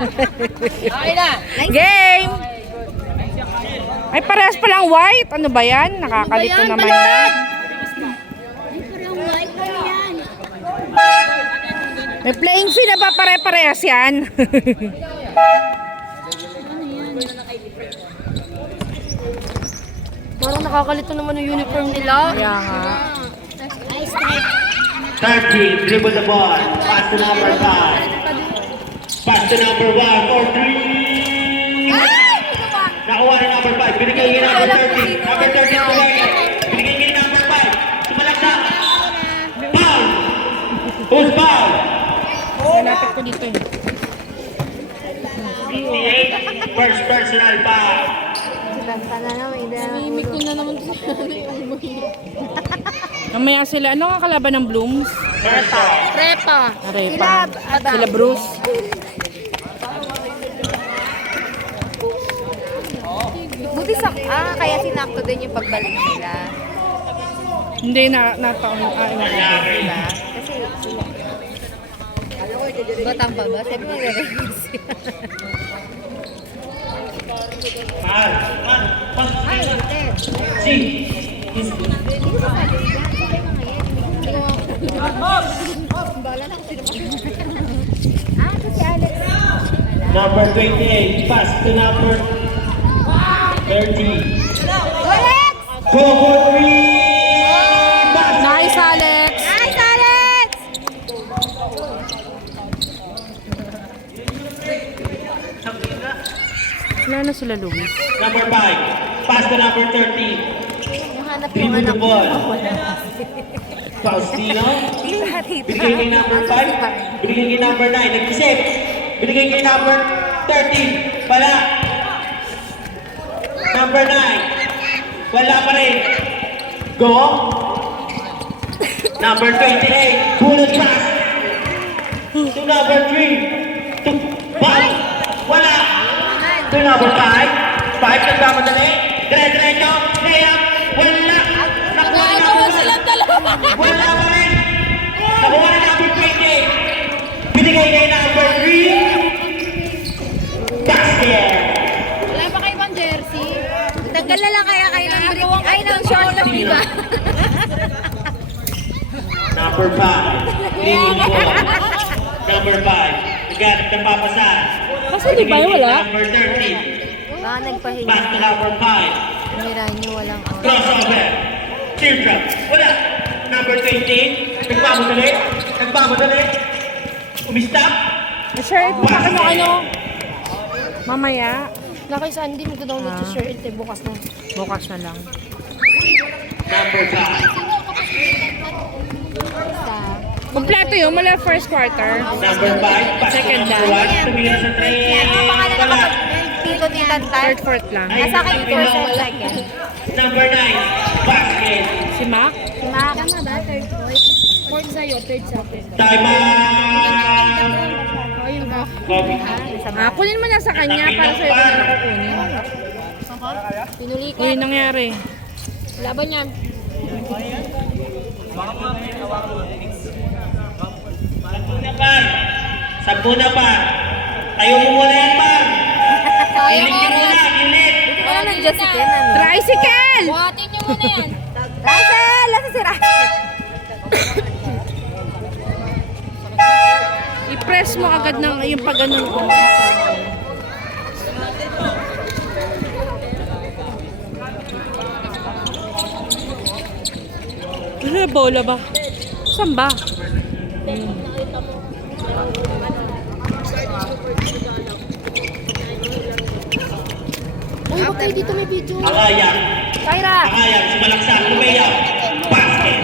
Okay na. Game! Ay, parehas palang white. Ano ba yan? Nakakalito naman yan. May playing field na ba pare-parehas yan? Parang nakakalito naman yung uniform nila. Kaya nga. 30, dribble the ball. Pass to number 5. Pass to number 1 for 3. Nakuha na number 5. Binigay niya number 30. Number 30 kumaya. Binigay niya number 5. Sumalaksa. Foul! Who's foul? Nalapit ko dito eh. 58, first personal foul. Mimik ko na naman sa yung Mamaya sila, ano ang kalaban ng Blooms? Repa. Arepa. Sila Bruce. Buti sa... kaya sinakto din yung pagbalik nila. Hindi nataon. Diba? Kasi... Batang pa ba? Sabi mo nag-release siya. Foul. Ay, ulit. Si. Hindi ko sabi yan. Sabi mga yan. Bala lang sino kasi Alex. Number 28, pass to number 30. Alex! Go for 3. Pass. Nice, Alex! Nice, Alex! Wala na sila, Luis. Number 5, pass to number 13. Yung hanap yung Dribble the anak ball. ko. Faustino. Tita. Binigay kay number 5. Binigay kay number 9. Nag-isip. Binigay kay number 13. Wala. Number 9. Wala pa rin. Go. Number 28. Bullet pass. To number 3. To ball. Wala. To number 5. 5 nagmamadali. Dire-diretso. Layup. Wala. Nakuha ni number 1. Wala pa rin. Nakuha ni number 28. Binigay kay number 3. Basket. Wala pa kayo bang jersey? Tagal na lang kaya kayo ng brief. Ay, ng short lang, di ba? Number 5. Leading ball. Number 5. Naganap ng papasan. Kasi di ba yun, wala? Number 13. Baka nagpahinga. Back to number 5. Nirahan niyo walang... Crossover. Teardrop. Wala. Number 20. Nagmamadali. Nagmamadali. Umistap. Sure, ipapakin mo ano? Mamaya. Wala kay Sandy, mag-download sa shirt eh, bukas na. Bukas na lang. Number 5. Kompleto yun, mula first quarter. Number 5. Pass to Second number down. 1. Tumingin sa 3. Ano pangalan Wala. naman? Tito Titan Third, Tan? fourth lang. Nasa akin first and second. Number 9. Basket. Si Mac? Si Mac. Tama ba? Third fourth? Fourth sa'yo, third sa akin. Time out. Ayun ba? Copy. Kunin mo na sa kanya para sa'yo ko na nakukunin. Pinuli ka. Yun nangyari. Laban yan. Sabuna par. Sabuna par. Tayo mo muna yan par. Gilit ka muna. Gilit. Wala nang Jessica, ano? Tricycle! Buhatin nyo muna yan. Russell! Nasa si Russell? I-press mo agad ng yung pag ganun ko. Ano, bola ba? Saan ba? Uy, bakit dito may video? Akaya. Kyra! Akaya. Sumalaksak. Umayaw. Basket.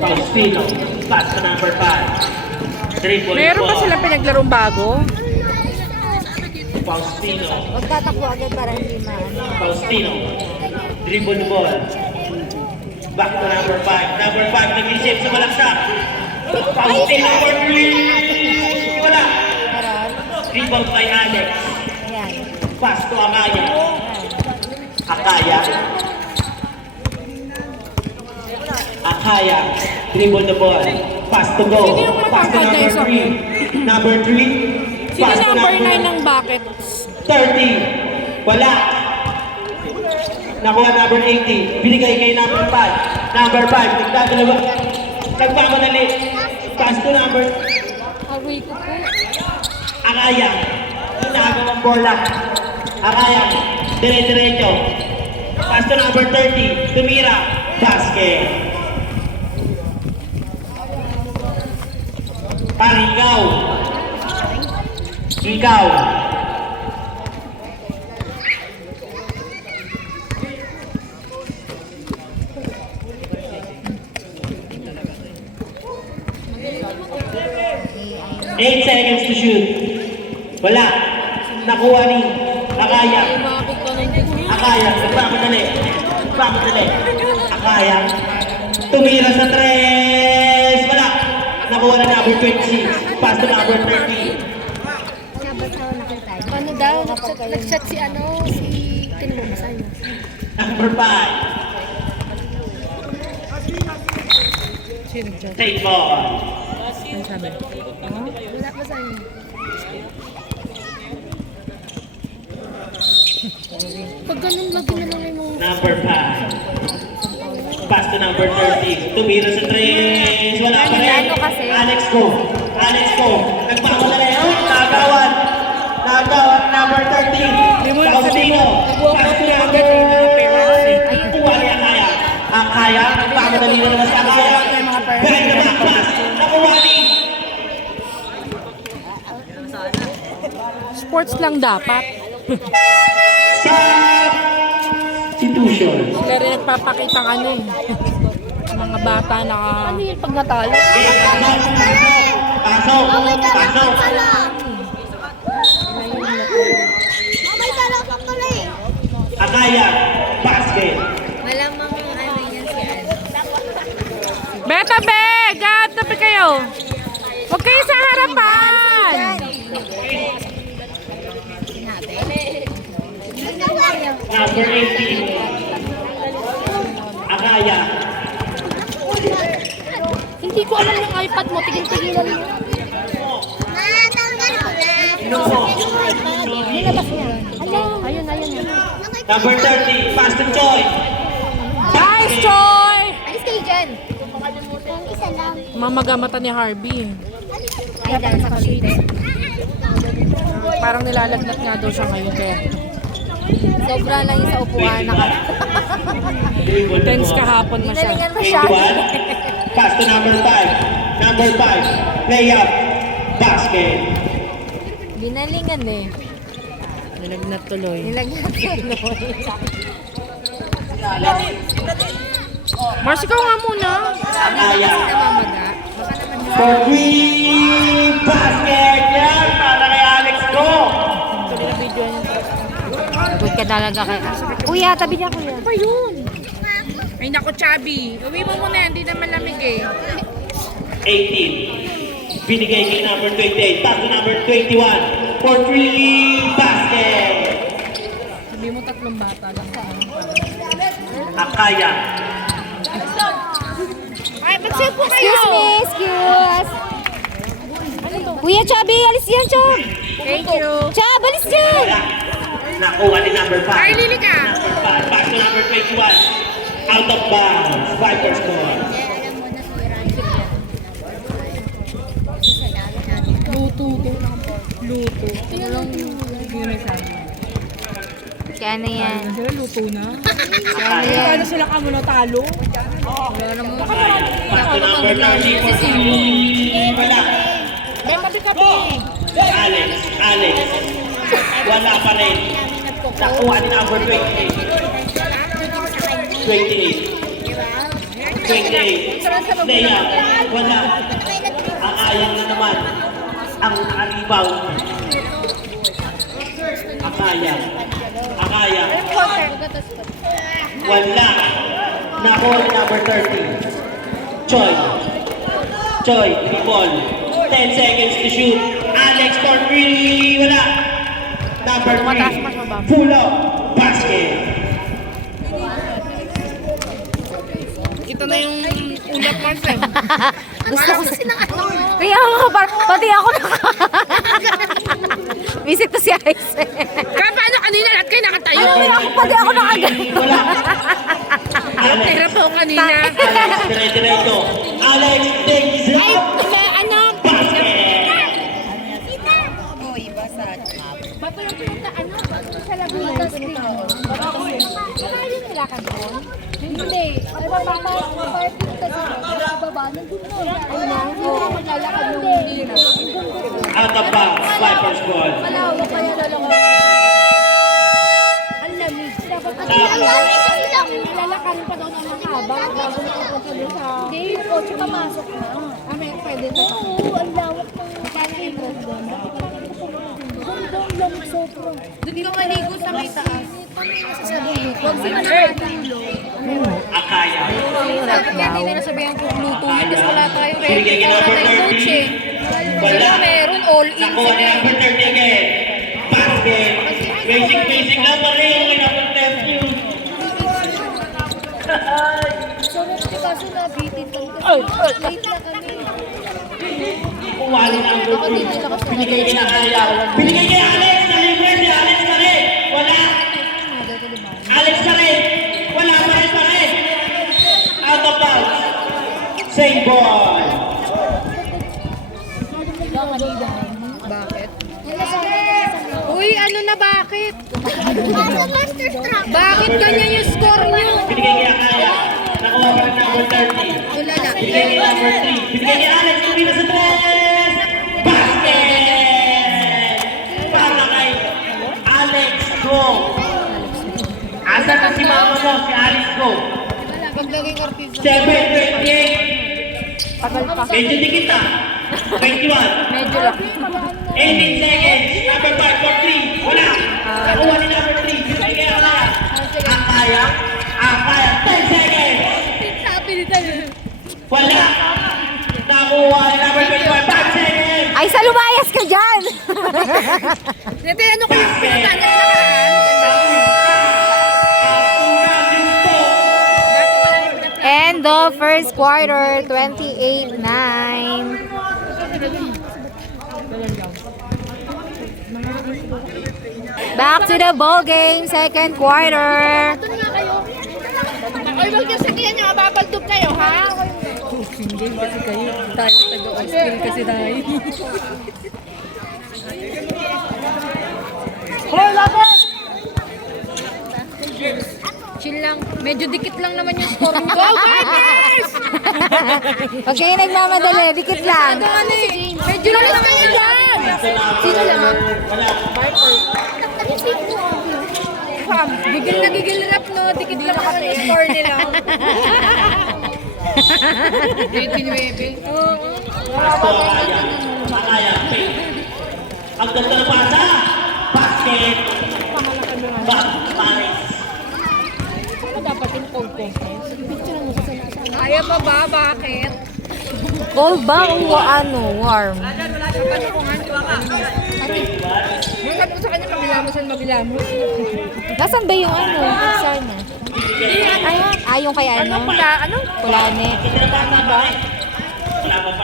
Faustino. Pass to number 5. 3 point Meron pa sila pinaglarong bago? Faustino. Huwag tatakbo agad para hindi maano. Faustino. Dribble the ball. Back to number 5. Number 5 nag-isip sa malaksak. Faustino for 3. Wala. Meron? Rebound by Alex. Ayan. Pass to Akaya. Akaya. Akaya. Dribble the ball. Pass to go. Sino yung Pass to matangkad na number isa? 3. Number 3. Sino number 9 ng bucket? 30. Wala. Nakuha number 80. Binigay kay number 5. Number 5. Nagdadalawa. Nagmamadali. Pass to number Aray ko po. Akaya. Inagawang bola. Akaya. Dire-diretso. Pass to number 30. Tumira. Basket. Ikaw. Ikaw. Eight seconds to shoot. Wala. Nakuha ni Akaya. Lumapit ka ng gusto. Akaya. Nagpapadali. Nagpapadali. Akaya. Tumira sa tres. Wala. Nakuha na number 26. Pass to number 30. Ano daw, nag-shot si Tinlumasan. Number 5. Take ball. Ano sabi? Wala pa sa inyo. Pag ganun lagi na lang yung Number 5. Pass to number 30. Tumira sa tres. Wala pa rin. Ano kasi? Alex go. Alex go. Nagpapadali. Nagawan. Nagawan number 30. Faustino. Pass to number. Kuha ni Akaya. Akaya. Nagpapadali na naman sa Akaya. Back to back pass. Nakuha ni. Sports lang dapat. Substitution. Sila rin nagpapakitang ano eh. Mga bata na... ano yun pag natalo? Pasok. Pasok. May talo pa pala eh. Akaya. Basket. Malamang yung ano yan si Ano. Beta Be! God, tabi kayo! Huwag kayo sa harapan! Number 18. Akaya. Hindi ko alam yung iPad mo, tigil-tigilan mo. Nilabas niya. Ayun. Number 30. Pass to Choi. Nice, Choy! Alis kayo dyan. Isa lang. Mamagamata ni Harvey. Ay, dahil sa Cavite. Parang nilalagnat nga daw siya ngayon kaya. Sobra lang yung sa upuan na Tense kahapon na siya. Ginalingan masyado. 21. Pass to number 5. Number 5. Layup. Basket. Ginalingan eh. Nilagnat tuloy. Nilagyan ko. Mars, ikaw nga muna. Akaya. Namamaga. Baka naman For 3. Basket. Yan. Para kay Alex go. Tuloy na video niya. Good ka talaga kay... Kuya, tabi niya kuya. Ano yun? Ay naku, Chubby. Uwi mo muna yan. Hindi na malamig eh. 18. Binigay kay number 28. Pass to number 21. For 3. Basket. Sabi mo tatlong bata lang. Akaya. Ay, mag-save po kayo! Excuse me, excuse. Kuya Chubby, alis yan, Chub. Thank you. Chub, alis yan. Nakuha ni number 5. Ay, Lili ka! Number 5. Pass to number 21. Out of bounds. Viper score. Luto ko. Luto. Yun ay sabi. Kaya na yan. Sila luto na. Akaya. Paano sila kamo natalo? Pass to number 30. For 2. Wala. Ay, kabi-kabi. Alex. Wala pa rin. Nakuha ni number 28. 28. Layup. Wala. Ang ayang na naman. Ang rebound. Akaya. Wala. Nakuha ni number 30. Choi. 3 ball. 10 seconds to shoot. Alex for 3. Wala. Number 3. Pull up. Basket. Ito na yung ulap Mars eh. Gusto ko Kasi ng ano. Kaya nga, pati ako Visit to si Ice. Paano kanina lahat kayo nakatayo? Pati ako nakaganto. Hirap ako kanina. Alex, dire-diretso. Alex, takes it up. Ano? Sa Laguna. Malayo nila ka doon? Hindi. Ay, parking kasi baba. Nandun mo. Ayun. Maglalakad yung hindi na. Out of bounds, Vipers ball. Malawak kaya lalakad. Ang lamig. Ang lamig kasi lang. Lalakad pa daw ng mahaba. Bago makapunta doon sa... Hindi, yung kotse pamasok na. May pwede na. Oo, ang lawak ng... Kaya entrance doon. Ang lamig sobrang. Doon ka maligo sa may taas. Huwag sila nakatulog. Akaya. Kaya hindi na nasabihan kung luto yun kasi wala tayong ready. Wala tayong coach eh. Sila meron all-in Nakuha ni number 30 again. Basket. Basic lang pa rin. May number 10 yun. So, kaso nabitin kami kasi late na kami. Kuha ni number 2. Binigay kay Akaya. Binigay kay Alex. Nalibre si Alex na rin. Wala. Alex na rin. Wala pa rin. Out of bounds. Same ball. Bakit? Uy, ano na bakit? Bakit ganyan yung score nyo? Binigay kay Akaya. Nakuha pa rin number 30. Wala na. Binigay kay number 3. Binigay kay Alex. Hindi na sa 3. Basket! Para kay Alex Go. Asan na si mama mo? Si Alex Go. Pag naging artista. 7:28. Medyo dikit na. 21. Medyo lang. 18 seconds. Number 5 for 3. Wala. Nakuha ni number 3. Binigay kay Akaya. Akaya. 10 seconds. Sabi ni Tayo. Wala. Nakuha ni number 21. 5 seconds. Ay, sa lumayas ka dyan! Dito, ano kayo pinuntahan na nakaraan? End of first quarter, 28-9. Back to the ball game, second quarter. Doon nga kayo. Ay, wag niyo sabihin niyo, mababaldog kayo, ha? Hindi kasi kayo. Tayo, taga-ospital kasi tayo. Chill lang. Medyo dikit lang naman yung score mo. Go, Vipers! Huwag kayo nagmamadali, dikit lang. Medyo lang naman yun lang. Sino lang? Gigil na gigil rap, no? Dikit lang naman yung score nila. 29. Oo. Akaya. Ang ganda ng pasa. Basket. Paris. Kaya pa ba? Bakit? Cold ba o warm? Bukat ko sa kanya mabilamos. Nasaan ba yung sana? Ay, yung kay ano? Ano? Kulane.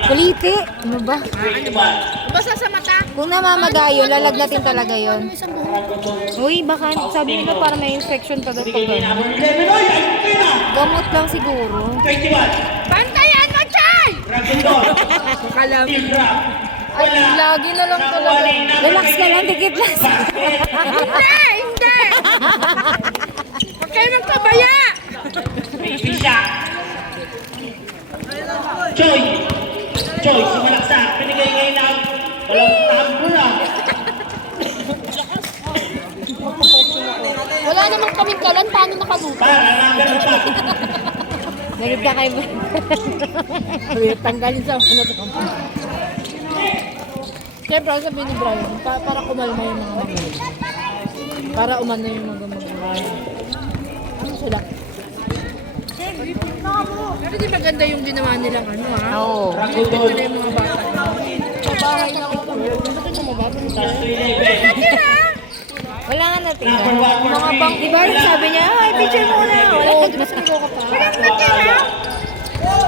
Kuliti. Ano ba? Basta sa mata. Kung namamagayo, lalagnatin talaga yon. Uy, baka sabi nila para may infection pa daw pag gano'n. Gamot lang siguro. 21. Bantayan mo, Chay! Ragundor. Kalam. Isra. Ay, lagi na lang talaga. Relax ka lang, dikit lang. Hindi! Huwag kayo magpabaya! Baby shot. Choy. Choy, sumalaksak. Pinigay ngayon na. Walang tago na. Wala namang kaming kalan. Paano nakaluto? Para na ganun pa. Nagit ka kay Tanggalin sa ano to. Siyempre, ang sabihin ni Brian, para kumalma yung mga magulo. Para umano yung mga magulo. Ano sila? Pero di maganda yung ginawa nilang ano ha? Oo. Ito na yung mga bata. Babahay na ako. Bakit yung mga bata? Last 11. Wala nga natin. Number 1 for Mga bang, di ba yung sabi niya, ay, picture mo na. Wala Oo, ka di ba sabi ko ka pa?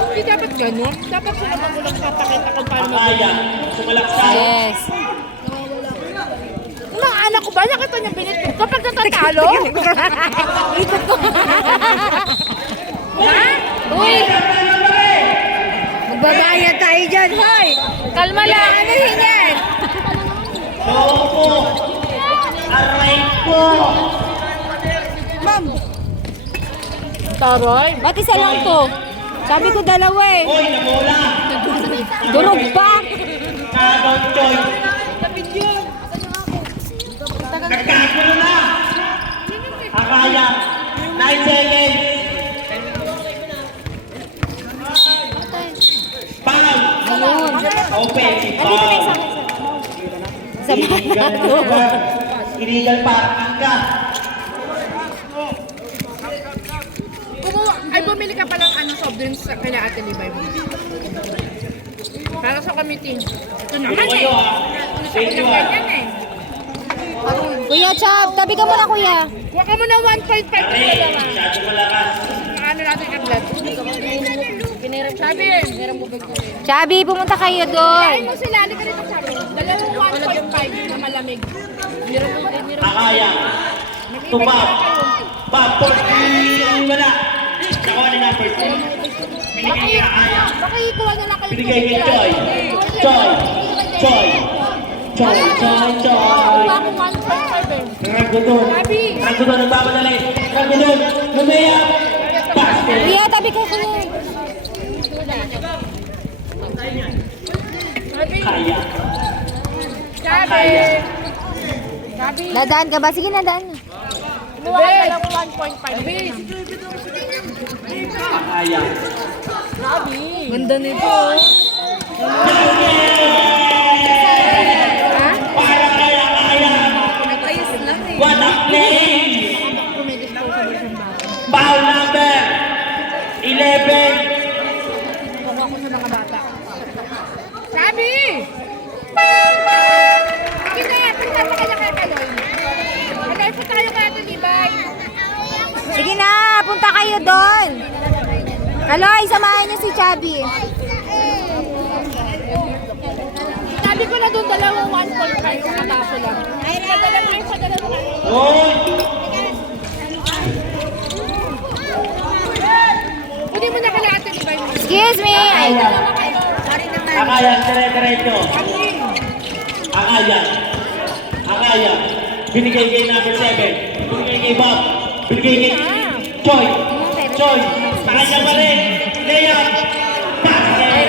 Hindi dapat ganun. Dapat sila magulang papakita kung paano Akaya, sumalaksay. Yes. Yung mga anak ko ba, nakita niya binit ko kapag natatalo? Ha? Uy! Magbabayad tayo dyan, hoy! Kalma lang, ano yun yan? Loko. Aray ko. Ma'am, Taroy. ba't isa lang to? Sabi ko dalawa eh. Hoy, nabola. Durog pa! Nagaw choy. Nagkagulo na. Akaya, 9 seconds. Foul. Ayun. Offensive Andito na foul. isa. Sa mga Illegal parking ka. Ay, bumili ka palang soft drinks sa kila Ate Libay mo. Para sa committee. Ito naman Kayo ah. Thank you ah. Ganyan eh. Kuya Chab, tabi ka muna kuya. Huwag ka muna 1.5 na Pare, lang. masyado malakas. Ano natin ang blood? Sabi, Chabi, pumunta kayo kain doon. mo sila. Halika rito sabi. Dalawang 1.5 na malamig. Akaya. Tumab. Bob, 40. Wala. Nakuha ni number 3. Binigay niya Akaya. Baka ikuha na lang kayo. Binigay niya Joy. Joy. Joy. Joy. Joy. Joy. Ako 1.5 eh. Nangagudon. Nangagudon. Nagpapadali. Nangagudon. Lumaya. Basket. Kuya, tabi ka kuya. Kaya. Sabi. Sabi. Dadaan ka ba? Sige, nadaan na. Kumuha ka lang 1.5. Akaya. Ganda nito. Para kay Akaya. What a play. Foul number 11. Sabi! Sige na, punta pa kanya kay Kaloy. Kaloy, punta kayo kay Ate Libay. Sige na, punta kayo doon. Aloy, samahan niyo si Chabi. Sabi ko na doon dalawang 1.5 sa kabaso lang. Padala mo kayo, padala mo kayo. Oy. Kunin mo na kay Ate Libay mo. Excuse me. Ay, Akaya, dire-diretso. Akaya. Akaya. Binigay kay number 7. Binigay kay Bob. Binigay kay Choi. Choi. Sa kanya pa rin. Layup. Basket.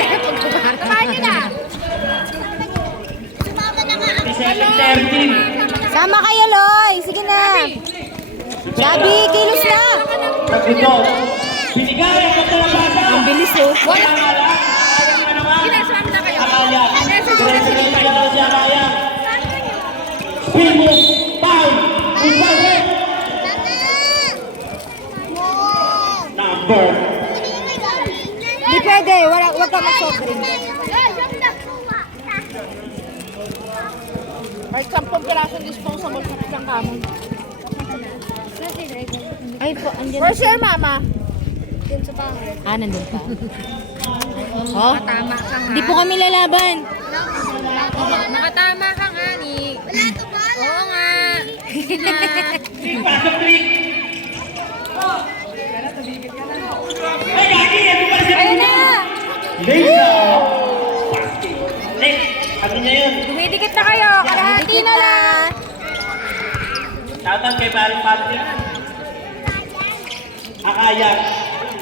Samahan niyo na. 37-13. sama kayo, Loy. Sige na. Chabi, kilos na. Nagdito. Binigay ang pagkalabasa. Ang bilis oh. Wala nga lang. Ayaw nga naman. Sinasama na kayo. Akaya. Dire-diretso ka lang si Akaya. Speed move. Foul. Basket. Number. Di pwede. Wag ka mag-sobrang. Kahit 10 pirasong disposable sa isang kamon. Ay po, andyan. Where's your mama? Ah, nandun pa. Oh, Tama ka nga. di po kami lalaban. Nakatama ka nga ni. Oo nga. Pasok trick. Ay, gagi! Ano pa siya? Ayun na. Lisa! Basket. Next! Sabi niya yun. Dumidikit na kayo. Kalahati na lang. Shoutout kay Paring Patrick. Akaya.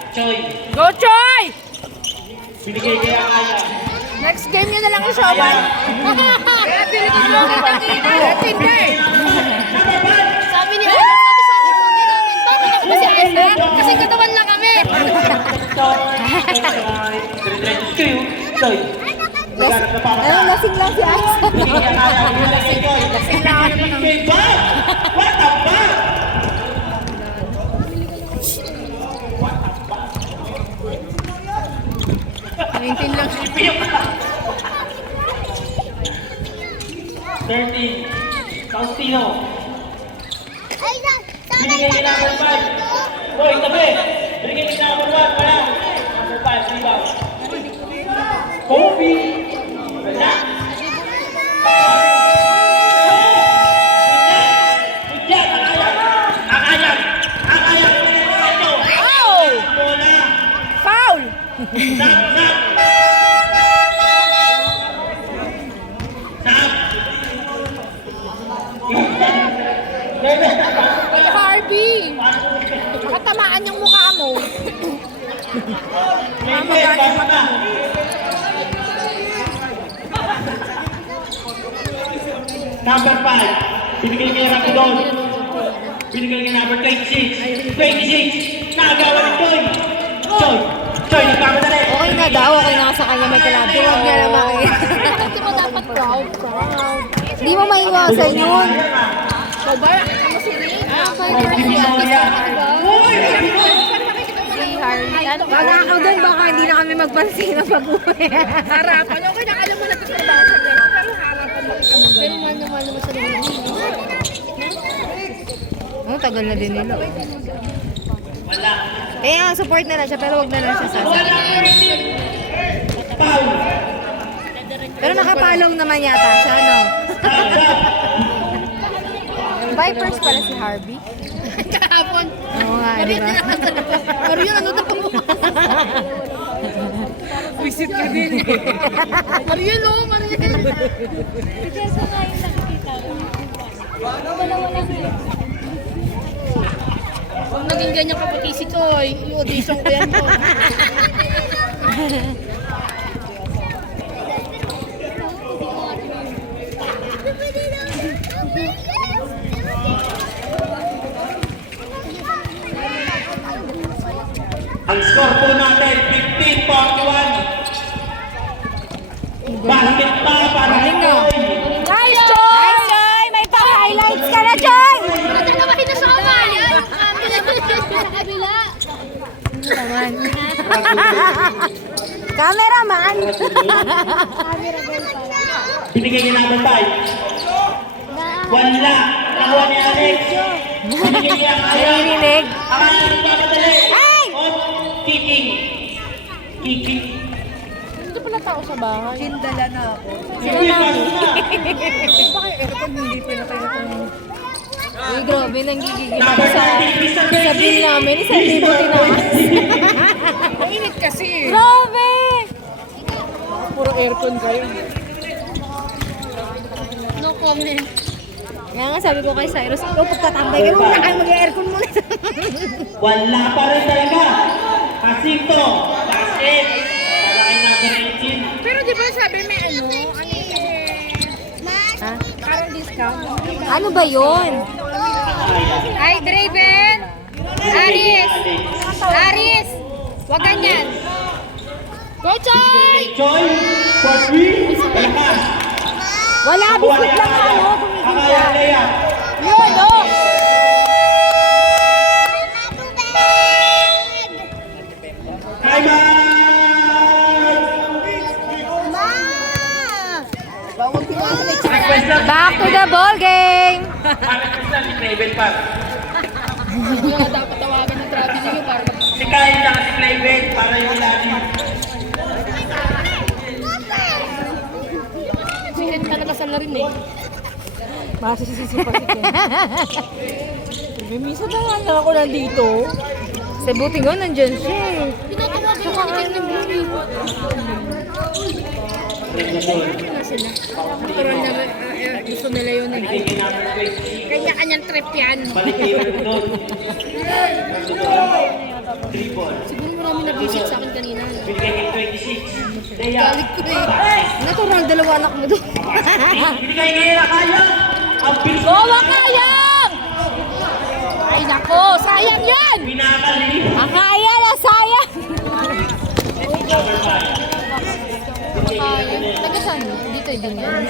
Choi. Go, Choy! Binigay kay Akaya. Next game nyo na lang yung showman. Kaya pinito mo kita. Hindi. Sabi ni Ana, satisfied kami namin. Bakit ako si Ana? Kasi katawan lang kami. Choi. Choi. Naghanap na para Ano, lasing lang si Asa. Binigay kay Akaya. Binigay kay Choi. Binigay kay Bob! What the fuck? Naintin lang. 13. Faustino. Binigay kay number 5. Hoy, tabi! Binigay kay number 1. Wala. Number 5. Rebound. Kobe. Wala. Foul! Harvey! Katamaan yung mukha mo. Number 5, binigay niya lang doon. Binigay niya number 26. 26, nagawa ni Joy. Joy, nagpapadali. Okay na daw, okay na ako sa kanya may kalabi. Huwag niya naman eh. Hindi mo dapat proud. Hindi mo maiwasan yun. So ba? Ano si Ray? Baga ako doon, baka hindi na kami magpansin na pag-uwi. Harapan. Okay na, alam mo nagtatrabaho sa gano'n. Pero harapan mo ka mo. Pero naman naman sa loob. Oh, tagal na din nila. Kaya support na lang siya, pero wag na lang siya sasali. Pero nakapalaw naman yata siya, no? Vipers pala si Harvey. Kahapon. Oo nga, di ba? Pero yun, ano daw mo? Visit ka din. Mariel, oh, Mariel. Picture nga yung nakikita ko. Wala nga. Kung naging ganyan kapati si Toy, i-audition ko yan po. Ang score po natin, 15-41. Bakit pa para kay Joy? Nice, Joy! Nice, Joy! May pa-highlights ka na, Joy! Natalawahin na sa kamay. Sa kabila. Naman. Cameraman! Camera girl pala. Binigay niya number 5. Wala. Nakuha ni Alex. Binigay niya ang ayaw. Narinig? Ang ayaw nagpapadali. Ay! Of kicking. Kicking. Ito pala tao sa bahay. Hindala na ako. Hindi pasok na. Bakit aircon hindi pinatay ito? Uy, grabe, nanggigigil ako Number sa 30, Mr. sa bill namin. 1,000 tinaas. Mainit kasi. Grabe! Puro aircon kayo. No comment. Nga nga sabi ko kay Cyrus, ikaw pagkatambay ka, huwag na kayo mag-aircon muna. Wala pa rin talaga. Pasito. That's it. Malaki number 18. Pero di ba sabi may ano Ha? parang discount? Ano ba yun? Ay, Draven! Aris! Aris! Wag ganyan! Go, Choy! Joy, for free. Wala ka. Wala, biscuit lang na ano, tumigil ka. Kaya. Yun, oh! Hi, Back to the ball game! Si Clayben pa. Wala dapat tawagan ng Travis niyo para Si Kyle at si Clayben para yung lagi. sihin talaga sa larin eh. Masisisi pa si Ken. Minsan na nga lang ako nandito. Sa buti nga, nandyan siya eh. Tinatawagan ko ni Ken yung baby. Na sila. Pero gusto nila yun eh. Kanya-kanyang trip yan. Balik kayo doon. Triple. Siguro marami na-visit sa akin kanina. Binigay kay 26. Leia. Galit ko eh. Natural, dalawa anak mo doon. Binigay kay Rakaya. Ang bilis mo. Bawa kayang! Ay nako, sayang yan! Pinakali. Akaya na, sayang! Taga saan? Dito din yan.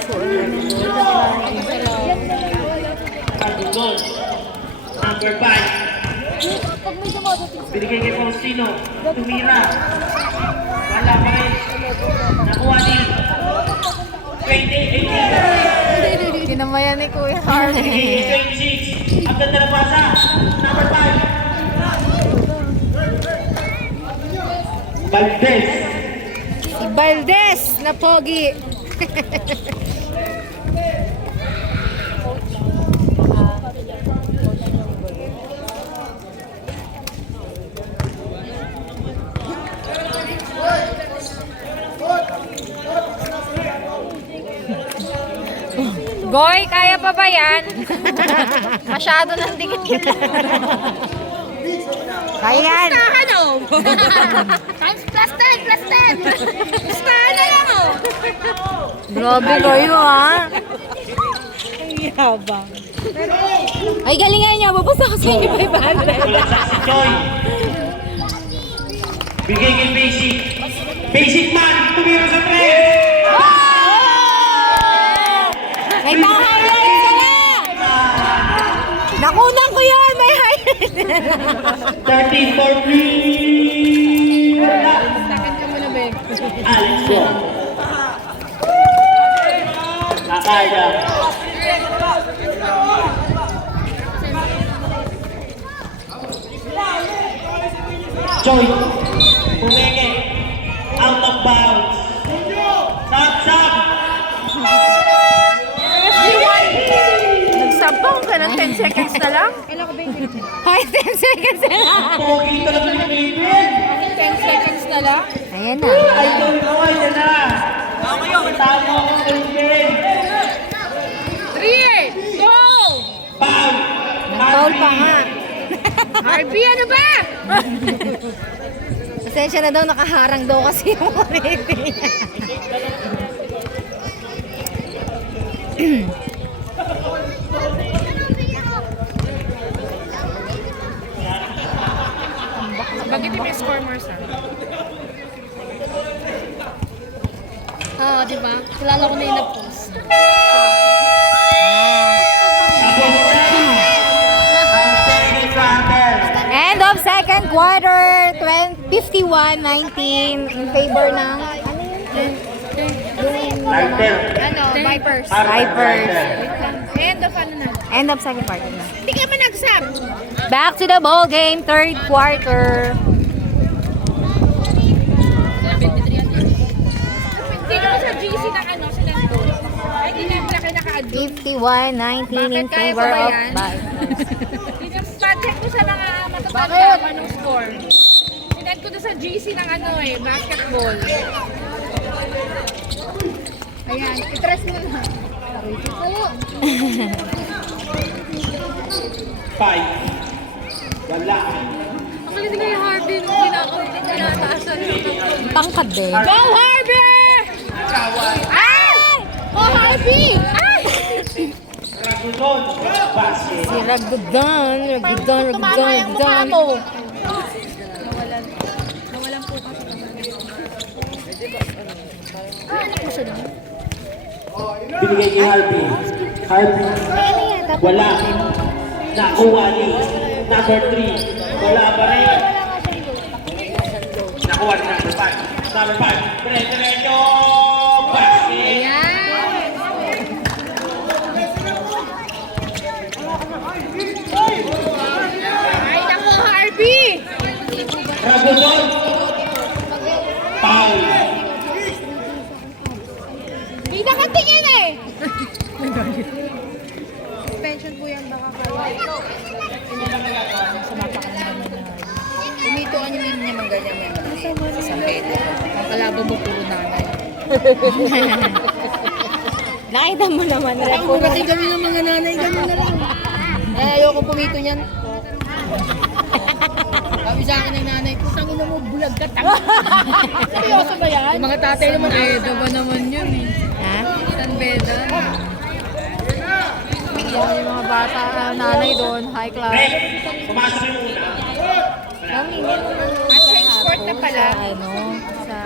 Pagdugol. Number 5. Pag may dumadating Binigay kay Faustino. Tumira. Wala pa rin. Nakuha ni 2018. Kinamayan ni Kuya Harvey. Binigay kay 26. Ang ganda na pasa. Number 5. Valdez. Si Valdez! na pogi. Goy, kaya pa ba yan? Masyado nang dikit yun. Kaya yan. Ano? Times plus 10, plus 10. Gustahan na lang oh. Grabe kayo ha. Yabang. Ay, galingan niya. Babasa ko sa inyo 500. Tulagsak si Joy. Bigay kay Basic. Basic man, tumira sa 3. May pang highlights ka na! Nakunan ko yan! May highlights! 13 for 3. Wala. Alex go. Nakaya. Joy. Pumenge. Out of bounds. Sab. Nagsabang ka ng 10 seconds na lang? Ay, 10 seconds na lang! Pogi talaga ni David. 10 seconds na lang. Ayan na. Ay, yan na. Tama ko David. 3, go! Foul. Nag-foul pa nga. RB, ano ba? Pasensya na daw, nakaharang daw kasi yung kurete niya. Bakit yung may score more sa? Oo, di ba? Kilala ko na yung na-post. End of second quarter, 51-19 in favor ng Ano, Vipers. Vipers. End of ano na? End of second quarter na. Hindi ka man nag-sub. Back to the ball game, third quarter. Hindi ka sa GC ng ano, sa Nando. Ay, hindi na kayo naka-add. 51-19 in Bakit kaya favor ba of yan? Vipers. Pa-check ko sa mga matatanda anong score. Sinend ko doon sa GC ng ano eh, basketball. Ayan, itrust mo na. Five. Wala. Ang galing nila yung Harvey nung tinataasan. Pangkad eh. Go Harvey! Ay! Oh Harvey! Ay! Ragudon. Basket. Si Ragudon. Tumama yung mukha mo. Binigay kay Harvey. Harvey. Wala. Nakuha ni number 3. Wala pa rin. Nakuha ni number 5. Number 5. Dire-diretso. Basket. Ay, naku Harvey! Ragudon. Foul. Hindi nakatingin eh! Suspension po yan baka kaya. Umito ka niyo niya mang ganyan may sa San Pedro. Ang kalabo mo puro nanay. Nakita mo naman. Ay, kasi kami ng mga nanay, gano'n na lang. Ay, ayoko pumito niyan. Sabi sa akin ng nanay, putang ina mo, bulag ka tanga. Seryoso ba yan? Yung mga tatay naman, Beda ba naman yun eh. Ha? San Beda. Yung mga bata, nanay doon, high class. Break. Pumasok yung una. Kami, meron At change sport na pala. sa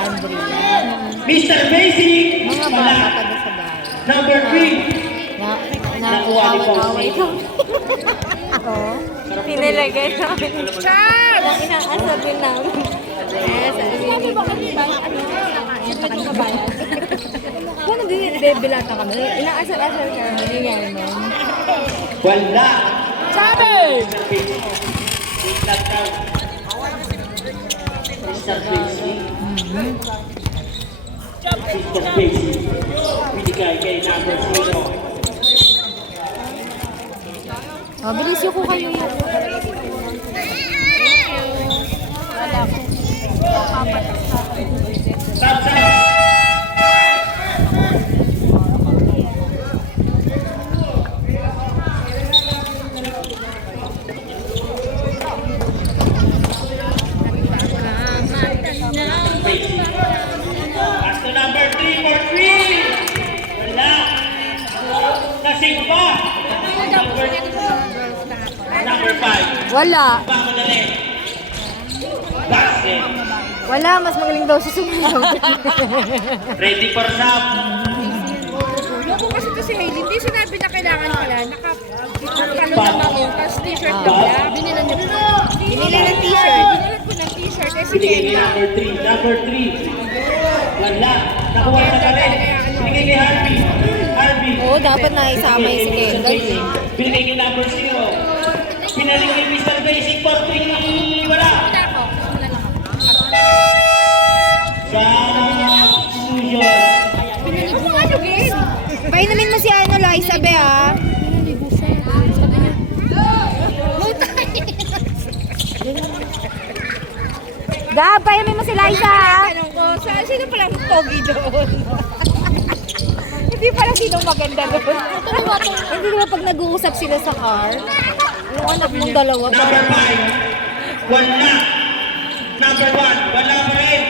Andrea. Mr. Basic. Mga Wala. bata taga sa bahay. Number 3. Away-away kami. Ako? Pinilagay namin. Char! Ang inaasar din namin. Sabi ba kami ba? Ano? Nakain pa ng kabayan. Kung nagbibilata kami, inaasar-asar kami. Hindi nga naman. Wala. Sabi! Mr. Basic. Assistant basic. Binigay kay number 0. Bilis yung ko kayo yun. Thumbs up. Pass to number 3 for 3. Wala. Nasing pa. Number 5. Wala. Pamadali. Basket. Wala, mas magaling daw sa sumunod. Ready for sub. Loko kasi ito si Hailey, hindi sinabi na kailangan pala. Nakakalong lang ako, tapos t-shirt na wala. Binilan niyo po. Binili ng t-shirt. Binilan ko ng t-shirt. Eh si Binigay kay Kenya. number 3. Number 3. Wala. Nakuha sa kare. Binigay kay Harvey. Harvey. Oo, dapat na isama yung si Kendall eh. Binigay kay number 0. Pinaling kay Mr. Basic for 3. Wala. Wala ako. Wala lang ako. Sa Fusion. Ano mo ano game? Painumin mo si ano, Liza, be ah. Pinaligo siya. Sabi niya, Mutay! Gab, painumin mo si Liza ah. Tanong ko, sino palang pogi doon? Hindi pala sinong maganda doon. Hindi ba pag nag-uusap sila sa car? Yung anak mong dalawa. Number 5. Wala. Number 1. Wala pa rin.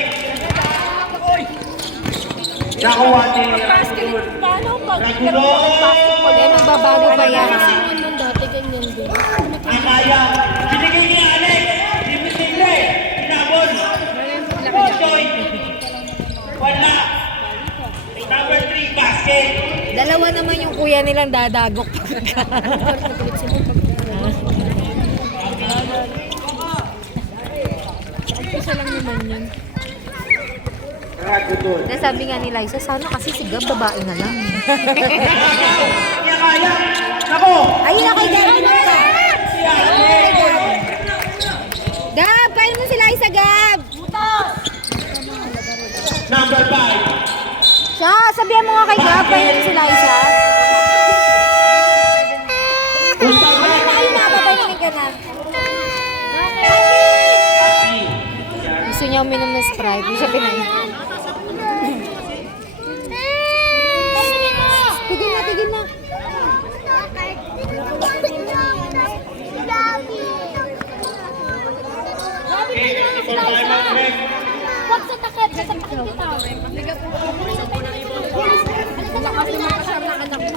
Nakuha ni Basket, paano pag Ragulon. Eh, magbabago pa yan. nung dati ganyan din? Akaya. Binigay ni Alex. Dimitrible. Pinabon. Joy. Wala. Number 3. Basket. Dalawa naman yung kuya nilang dadagok. Isa lang naman yun. Ragulon. Sabi nga ni Liza, sana kasi si Gab babae na lang. Akaya. Nako. Ayun na kay Gab. Si Alex. Gab, paano mo si Liza, Gab? Number 5. Siya, sabihan mo nga kay Gab, paano mo si Liza? Ayun na, papainin ka na. Gusto niya uminom ng Sprite, hindi siya pinain. Tigil na, tigil na. Huwag sa takip, sa takip kita. Lakas naman kasama ng anak mo.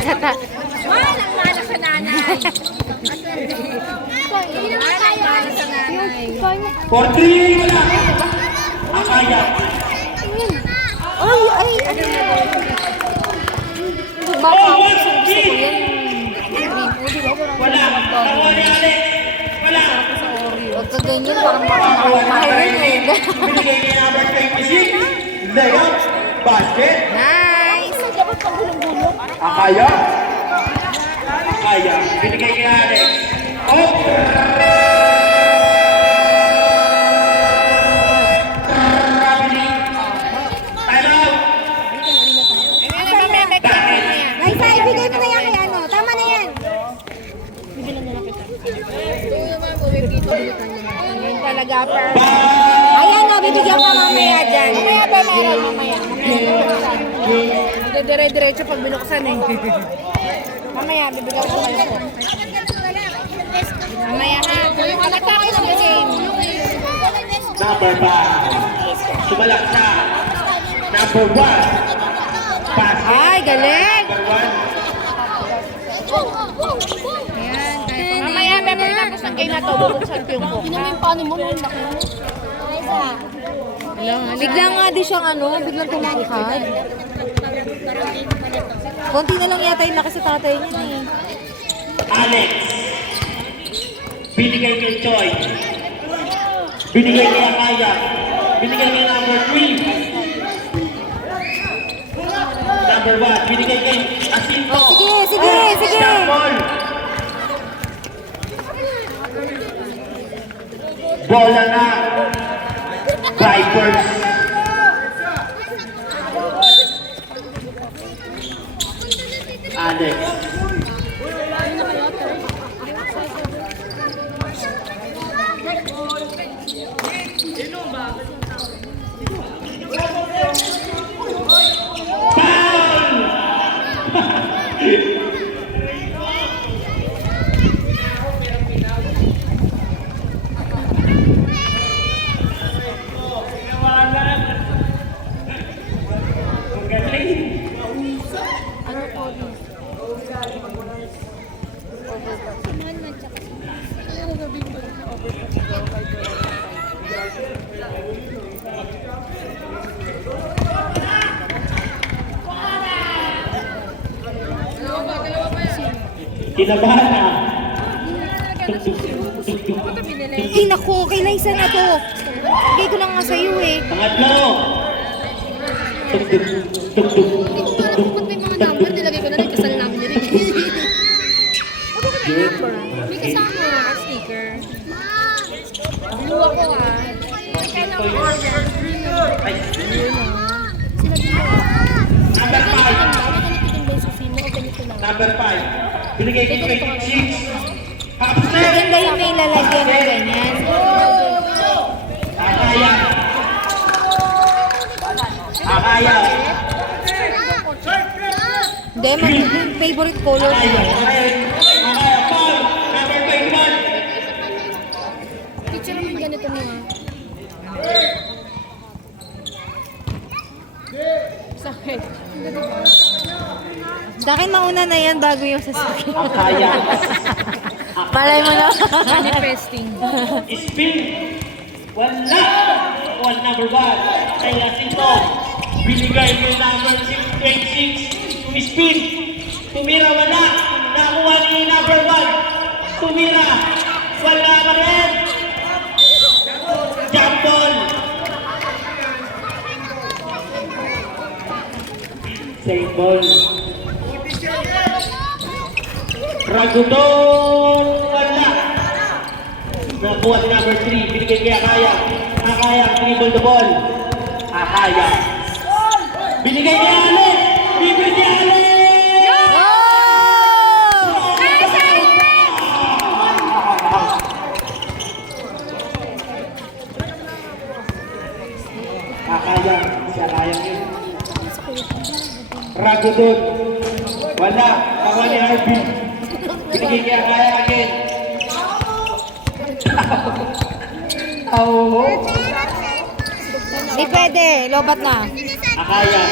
Tata. Walang mana sa nanay. Walang mana sa nanay. 43. Wala. Akaya. Ay, ay. Baka Oh, ako 1, gusto ko yan. Wala. Nakuha ni Alex. Wala. Huwag ka ganyan, parang mahal yun eh. Binigay kay number 26. Layup. Basket. Nice! Akaya. Akaya. Binigay kay Alex. Oh. Time out. Ano ba, may kapatid na yan? Liza, ibigay mo na yan kay ano. Tama na yan. Yun talaga, per. Ayan na, bibigyan ka mamaya dyan. Mamaya ba meron? Mamaya. Dire-diretso pag binuksan eh. Mamaya, bibigyan ko kayo po. Mamaya ha. Nagtapos na game. Number 5. Sumalak sa number 1. Basket. Ay, galing! Number 1. Ayan, kahit mamaya, may tapos ng game na to, bubuksan ko yung book. Yun yung paano mo, nung laki. Bigla nga di siyang ano, biglang tumakad. Konti na lang yata yung laki sa tatay niya eh. Alex. Binigay kay Choi. Binigay kay Akaya. Binigay kay number 3. Number 1. Binigay kay Asinto. Sige, sige, sige. Stampol. Bola na. Vipers. Alex. Kinabahan na. Ay, naku, kay Liza na to. Bigay ko lang nga sa'yo eh. Pangatlo. Ba't may mga number? Nilagay ko na rin. Kasal namin niya rin. May kasama. Sticker. Blue ako ah. Number 5. Number 5. Binigay ko 26. Half step. Maganda yung may lalagyan ng ganyan. Akaya. Akaya. Hindi, yung favorite color ko. Akaya. Akaya. Paul. Number 21. Picture naman ganito mo ah. Sakit. Sa akin mauna na yan bago yung sasakyan. Akaya. Palay mo na. Manifesting. Spin. Wala. One number 1. Kay Jacinto. Binigay ko yung number 26. Spin. Tumira wala. Nakuha ni number 1. Tumira. Wala pa rin. Jump ball. Same ball. Ragudon. Wala. Nakuha ni number 3. Binigay kay Akaya. Akaya. Dribble the ball. Akaya. Binigay kay Alex. Binigay kay Alex. Akaya. Siya kayang yun. Ragudon. Wala. Nakuha ni Arvin. Binigay kay Akaya again. Oh. Di pwede, lobat na. Akaya.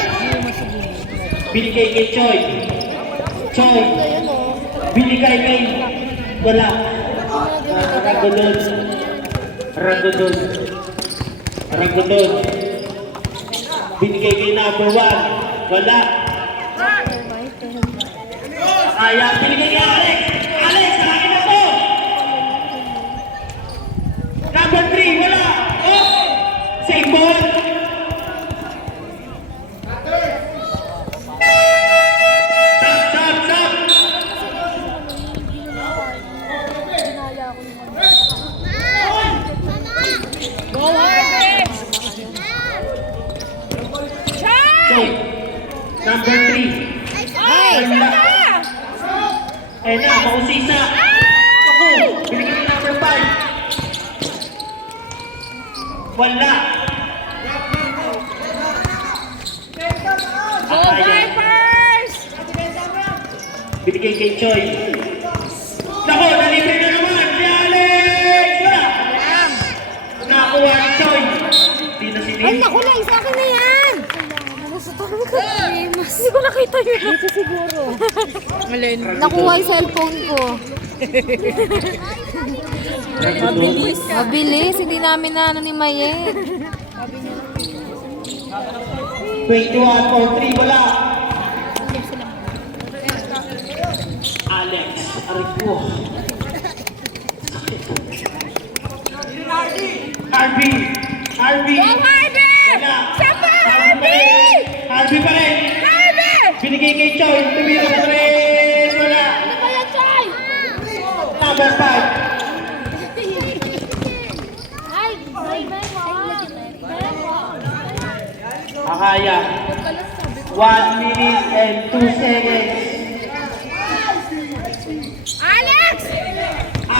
Binigay kay Choi. Choi. Binigay kay... Wala. Ragudon. Ragudon. Ragudon. Binigay kay number 1. Wala. Akaya. Binigay kay Alex. Alex, sa akin na to. Number 3. Wala. Oh. Same ball. Stop. Go Harvey! Okay. Number 3. Ay! Wala. Eh na, mausisa. Ako. Binigay ni number 5. Wala. Go Vipers! Binigay kay Choi. Nako, nalibre na naman si Alex! Wala. Nakakuha ni Choi. Hindi na si Ay, Nick. naku, Liza, akin na yan! Nasa tabi ko. Hindi ko nakita yun. Dito siguro. Malin. Nakuha yung cellphone ko. Mabilis. Mabilis, hindi namin na ano ni Mayet. 21 for 3, wala. Alex, Arico. Harvey. Go Harvey! Wala. Sapa, Harvey pa rin. Harvey! Binigay kay Choi. Tumira pa rin. Wala. Ano ba yan, Choy? Number 5. Ay, Akaya. 1 minute and 2 seconds.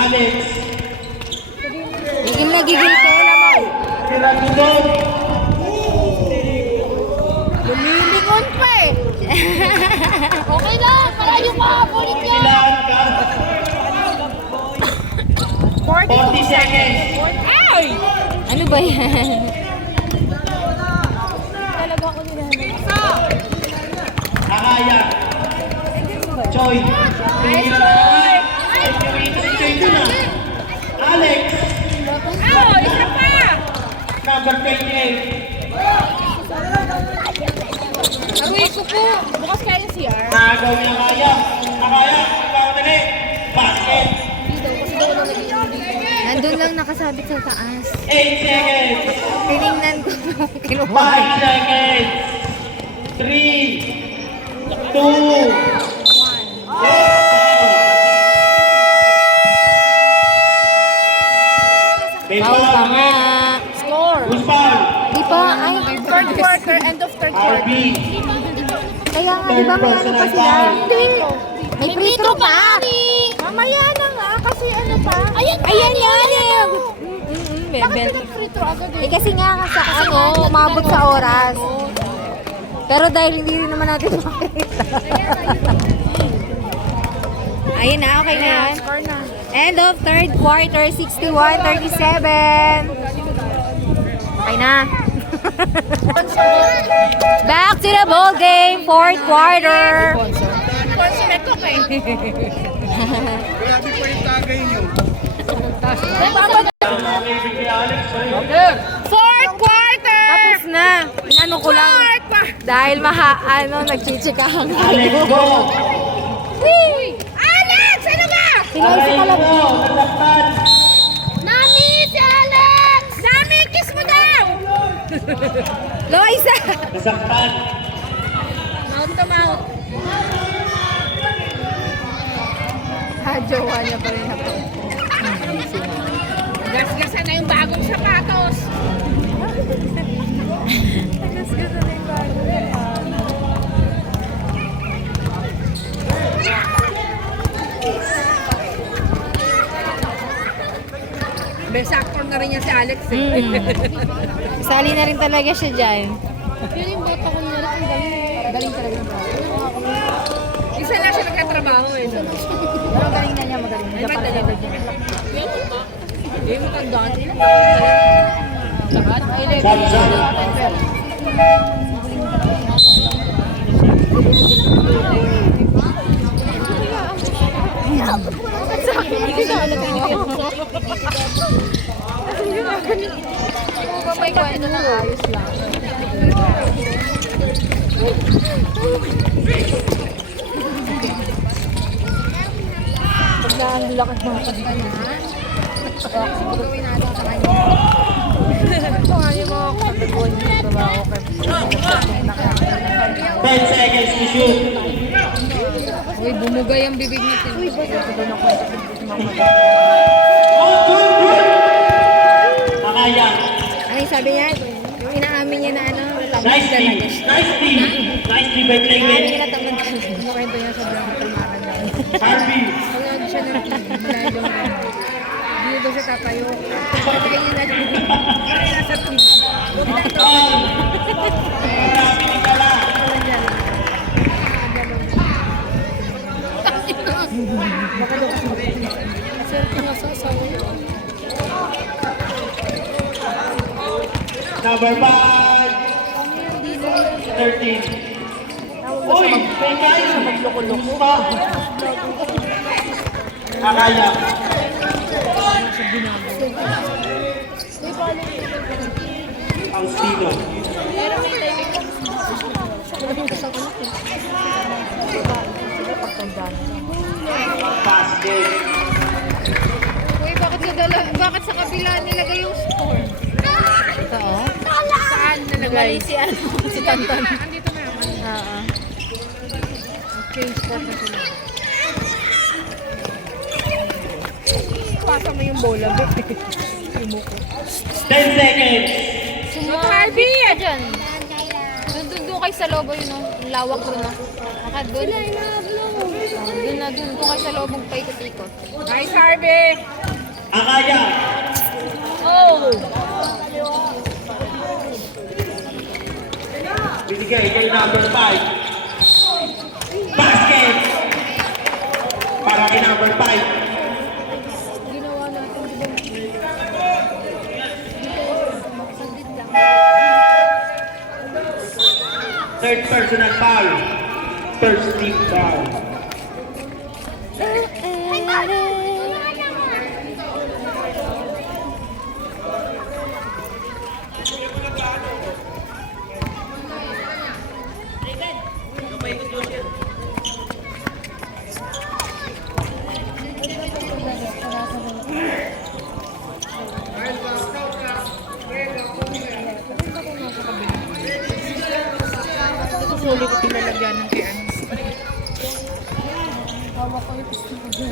Alex. Gigil na gigil ka na mo. Pinagulog. Lumilingon pa eh. Okay na, malayo pa. Bulit niya. Ilan ka? 40 seconds. Ay! Ano ba yan? Talaga ako nila. Akaya. Choi. Nice, Choi. Choi na. Alex. Oh, isa pa! Number 28. Aruy ko po. Bukas kaya yung CR. Nagaw niya Akaya. Akaya. Ikaw dali. Basket. Nandun lang nakasabit sa taas. 8 seconds. Tinignan ko. 5 Kinuha. seconds. 3, 2, 1. Foul pa nga. Score. Who's foul? Di pa, ay, Third quarter, end of third quarter. RB. kaya nga, di ba may ano pa sila? Hindi. May free throw pa. Mamaya na nga, kasi ano pa? Ayan yan. Bakit nag-free throw agad eh? Eh kasi nga sa ano, umabot sa oras. Pero dahil hindi rin naman natin makita. Ayun na, okay na yan. Score na. End of third quarter, 61-37. Okay na. Back to the ball game, fourth quarter. Consummate ko kay. Fourth quarter! Tapos na. Inano ko lang. Dahil nagchichikahan Alex, go. Alex! Ano ba? Sinay si Kalab. Nasaktan. Nami! Si Alex! Nami! Kiss mo daw! Loisa. Nasaktan. Mount to mount. Jowa niya pa rin ako. Gasgasan na yung bagong sapatos. Best actor na rin yan si Alex eh. Sali na rin talaga siya dyan. Pero yung bata ko nila ang galing. Galing talaga yung bata. Isa lang siya nagkatrabaho eh. Pero galing na niya, magaling na. Ay, madali. Hindi mo tandaan. Sab. May kwento na ayos lang. Pag naalala ka mga kanta na, gawin natin sa kanya. Ito nga yung mga kapag-goal niya sa trabaho. 10 seconds to shoot. Uy, bumugay ang bibig natin. Uy, ba ito doon ako sa Oh, good. Akaya. Ay, sabi niya, yung inaamin niya na ano, natamad Nice talaga team. siya. Nice team. Nice team by Inaamin Clayton. niya natamad talaga. Ano kwento niya sobrang kalmakan na. Harvey. Wala siya ng team. Wala daw na. Hindi daw siya tatayo. Kaya niya na nasa team. Huwag na ito. Marami ni Kala. Baka daw kasi Number 5. 13. Uy, may kayo. Gusto. Akaya. Faustino. Basket. Uy, bakit sa kabila nilagay yung score? Ito oh. Saan nalagay? Si Tantan. Andito na naman. Oo. Change spot na sila. Pasa mo yung bola. 10 seconds. Harvey! Ka dyan. Doon kayo sa lobo yun, no? Yung lawak doon, no? Naka doon. Doon na, doon kayo sa lobong paikot-ikot. Nice, Harvey! Akaya. Binigay kay number 5. Basket. Para kay number 5. Ginawa natin, di ba? Third personal foul. First team foul. Sulit ko pinalagyan ng kay Anis. Hawak ko yung gusto ko dyan.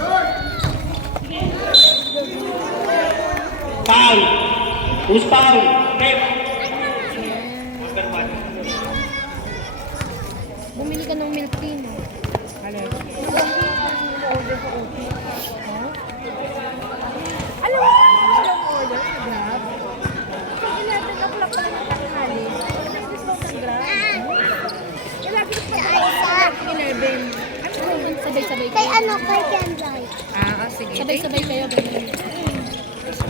Foul. Who's foul? Name. Number 1. Bumili ka ng milk tea, no? Alam. Order ko okay. Alam mo, walang order sa Grab. Pag 11 o'clock pa lang ang tanghali, may discount ng Grab. Lagi ko pa sa 11. Sabay-sabay Kay kayo. ano, kay Kendall. Sige. Sabay-sabay kayo. ganun.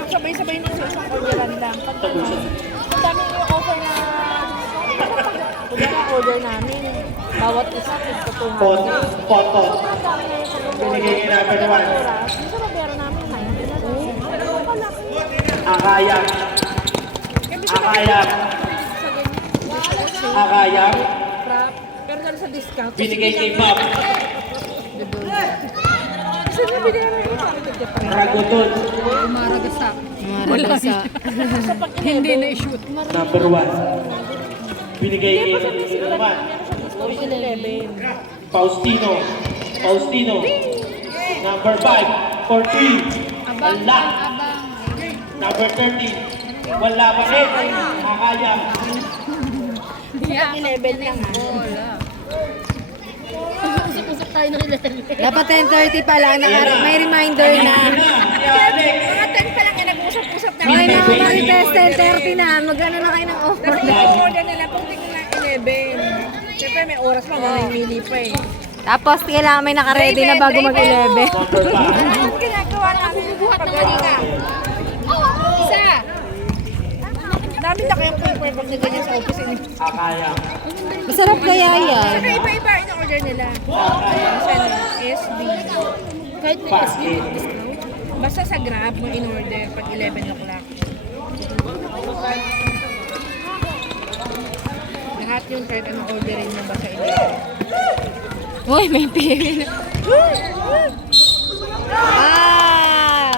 Sabay-sabay nung sa isang orderan lang. Ang dami yung offer na Pwede ka order namin. Bawat isa, tigtutungan. Photo. ang dami na yung pag-order. Binigay kay number 1. Minsan nabayaran namin 90 na lang. Pero wala. Akaya. Akaya. Akaya. Crap. Pero dahil sa discount. Binigay kay Bob. Kasi nabili namin yung sabi ko dyan pa rin. Raguton. Umaragasa. Maragasa. Hindi na i-shoot. Number 1. Binigay kay naman. 11. Faustino. Number 5. For 3. Wala. Number 13. Wala pa rin. Akaya. Yeah. 11 lang. Wala. Usap-usap tayo ng 11. Dapat 10:30 pa lang. May reminder na. Si Alex. Mga 10 pa lang yan, nag-usap-usap na. Hoy, mga Marites, 10:30 na. Mag-ano na kayo ng offer. Order na lang pag tingin na 11. Siyempre may oras pa, mamimili pa eh. Tapos, kailangan may naka-ready na bago mag-11. Number 5. Anong ginagawa namin? Buhat ng halika. Isa! Dami na kayong paper pag na ganyan sa office. Akaya. Masarap kaya yan. Saka iba-iba yung order nila. SB. Kahit may Basket. Basta sa Grab mo in-order pag 11 o'clock. Lahat yung kahit anong orderin mo basta 11. Uy, may pili na. Ah!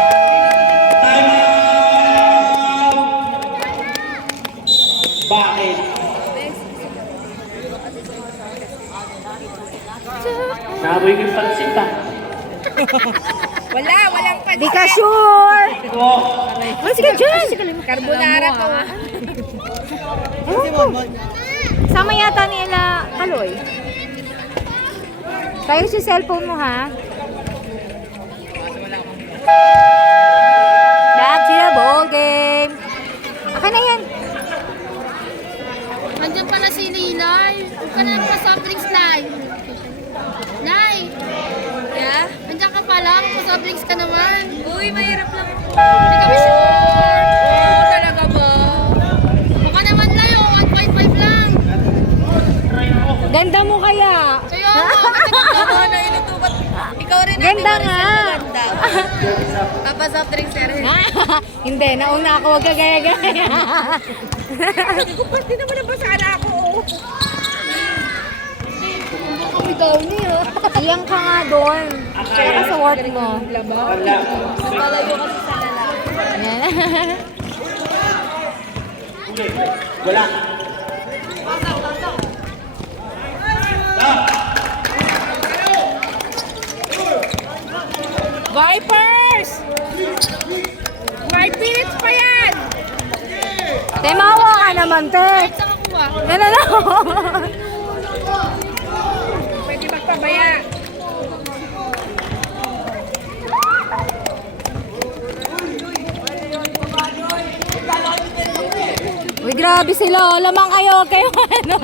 Time out! Bakit? Naboy ko yung pansit ah. Walang pansin. Di ka sure! Oh, Mas ka dyan! Carbonara to. Sama yata nila Kaloy. Tayo sa cellphone mo, ha? Back to the ball game. Akin na yan. Nandiyan pala si Lilay. Huwag ka na naman soft drinks, Lai. Lai! Yeah? Nandiyan ka pala. Soft drinks ka naman. Uy, mahirap lang. Hindi kami sure. Oo, talaga ba? Baka naman, Lai. 1.5 lang. Ganda mo kaya. Sa'yo ako. Kasi na inutubat. Ikaw rin. Ganda nga. Papa soft drinks, sir. Hindi, nauna ako. Huwag ka gaya-gaya. Hindi naman nabasaan ako. Kami daw niyo. Iyang ka nga doon. Kaya ka sa work mo. wala. Palayo kasi sa lalaki. Yan. Wala. Ah! naman, te. Saan ka kuha? Yan na lang. Pwede magpabaya. Uy, grabe sila. Oh. Lamang kayo. Kayo ano.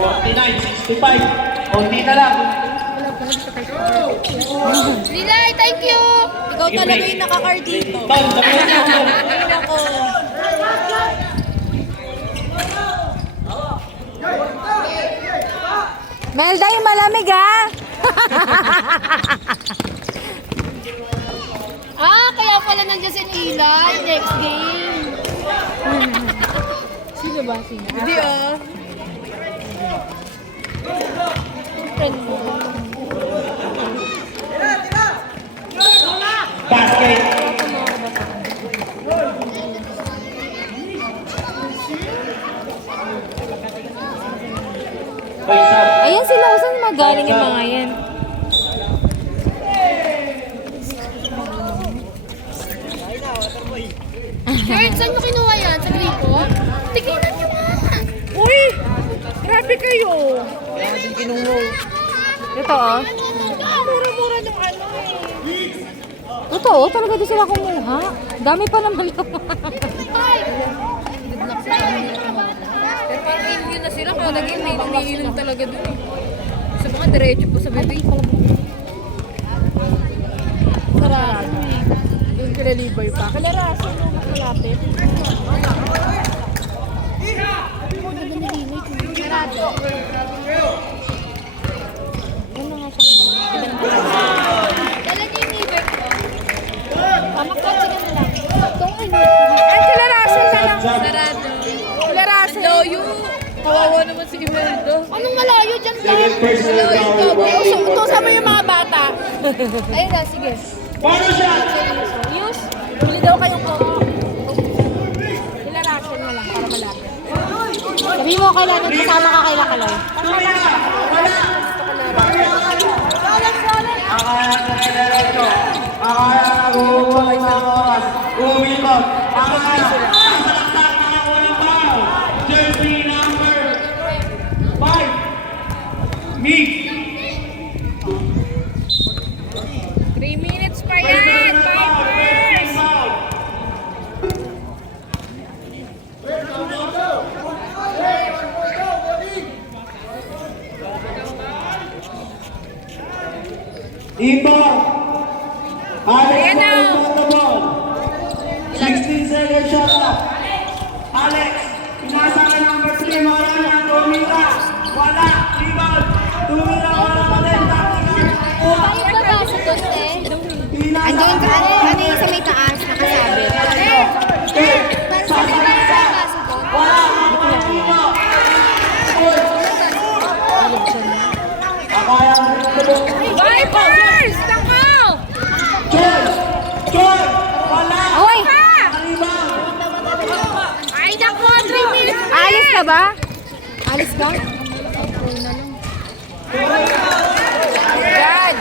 Forty-nine, 65. Konti na lang. Lilay, thank you! Ikaw talaga yung nakakard dito. Tom, sabihin niya ako. Ako. Melda, yung malamig ha. Kaya pala nandiyan si Lilay. Next game. Sino ba? Sino? Hindi ah. Friend mo. Basket. Ayan sila. Saan magaling yung mga yan? Kurt, saan mo kinuha yan? Sa gripo? Tigilan niyo nga! Uy! Grabe kayo. Ito oh. Mura-mura ng ano eh. Totoo, talaga di sila kumuha. Dami pa naman ito. Pero parang immune na sila. Kaya naging may umiinom talaga dun eh. Sa mga diretso po sa bebe. Sarap. Yung kinalibar pa. Kalaraso mo malapit. Dala niyo yung liver ko. Pamakot sila na lang. Itong ano. Ay, kalaraso na lang. Sarado. Kalaraso. Layo. Kawawa naman si Imeldo. Anong malayo dyan lang? Second person is down. Utusan mo yung mga bata. Ayun na, sige. Paano siya? Yus, bili daw kayong koko. Kalaraso mo lang para malapit. Sabi mo kailangan kasama ka kay Lakaloy. Akala sa diretso. Akala na bubuhay sa oras. Umikot. Akala. Sasalaksak na ako ng foul. Jersey number 5. Meek. 3 minutes pa yan, Vipers! Ito. Alex on the ball. 16 seconds shot clock. Alex. Pinasa ka number 3. Wala na. Tumira. Wala. Rebound. Tumira. Wala pa din. Bakit ba ba sa tote? Andun ka, ano yung sa may taas, nakasabi. Vipers! Takaw! Oy! Ay, naku, 3 minutes. Alis ka ba? Alis ka? Yan!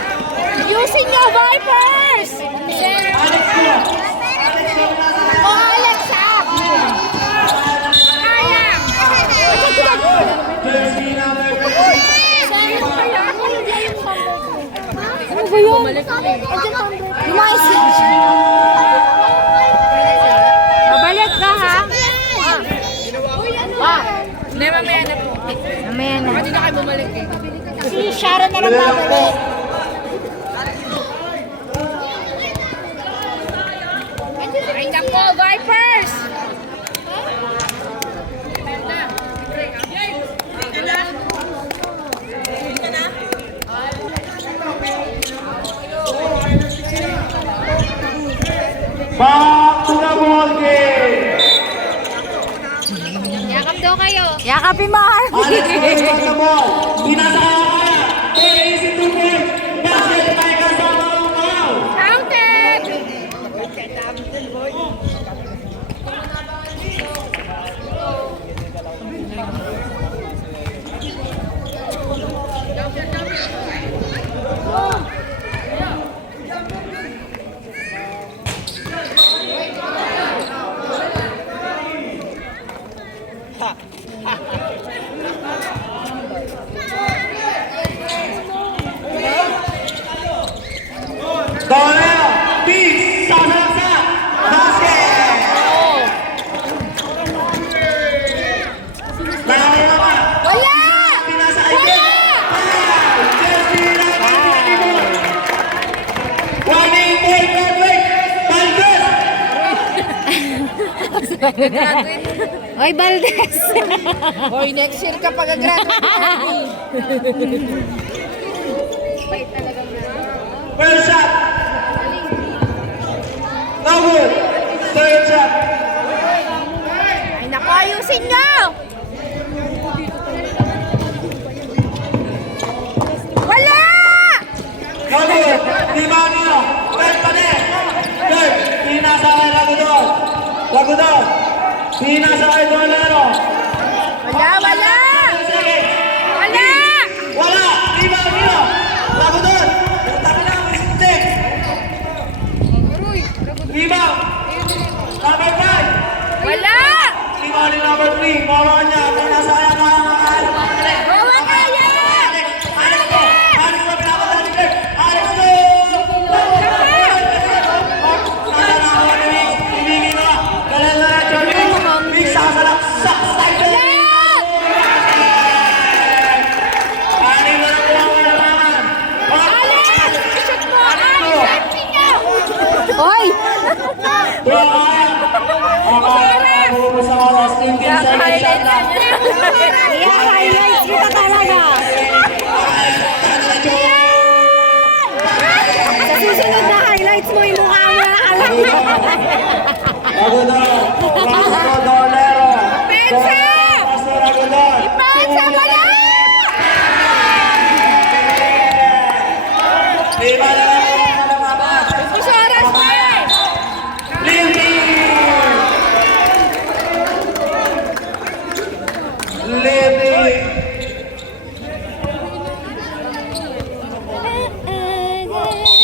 Ayusin niyo, Vipers! Oh, Alexa! Kaya! Ano ba yun? Lumayas yan. Babalik ka, ha? Hindi, mamaya na po. Mamaya na. Hindi na kayo bumalik eh. Si Sharon na lang babalik. Ay, naku, Vipers! Back to the ball game. Yakap daw kayo. Yakapin mo, Harvey. Alex Perez on the ball. Pinasa ka kaya. Take easy to win. Basket by kasama ng foul. Counted! Dolero, peace, sasalaksak, basket! Lalo naman, Wala! pinasa Aiden. Justina Martinez. Running ball, Godwin, Valdez. Oy, Valdez! Hoy, next year ka pag-graduate. First shot. No good. Third shot. Ay, naku, ayusin nyo! Wala! No good. Di Manio. Third pa din. Third. Pinasa kay Lagudor. Lagudor. Pinasa kay Dolero. Wala, wala! Second. Wala! Wala. Di Manio. Lagudor. Tabi na. Mistake. Lima. Number 5. Wala! Lima ni number 3. Moronya. Pinasa kay Alex. Bawa kaya! Alex ko. Alex ko. Pinapunta ni Kirk. Alex ko. Nasa na ako ni Mix. Ibigin na. Galing na rin siya, Mix. Mix, sasalak. Side. Anim na lang po ang kailangan. Alex! Shoot mo! Alex! Safety nyo! Oy! Sa oras, 15 seconds shot na. I-highlights kita talaga. Sa susunod na highlights mo, yung mukha mo na nakalagay. Lagudor. Pasco Dolero. Pensa! Pasco Lagudor. Pensa, wala! Lima na lang po ang kailangan. Gusto oras pa eh! Lindy! Lindy!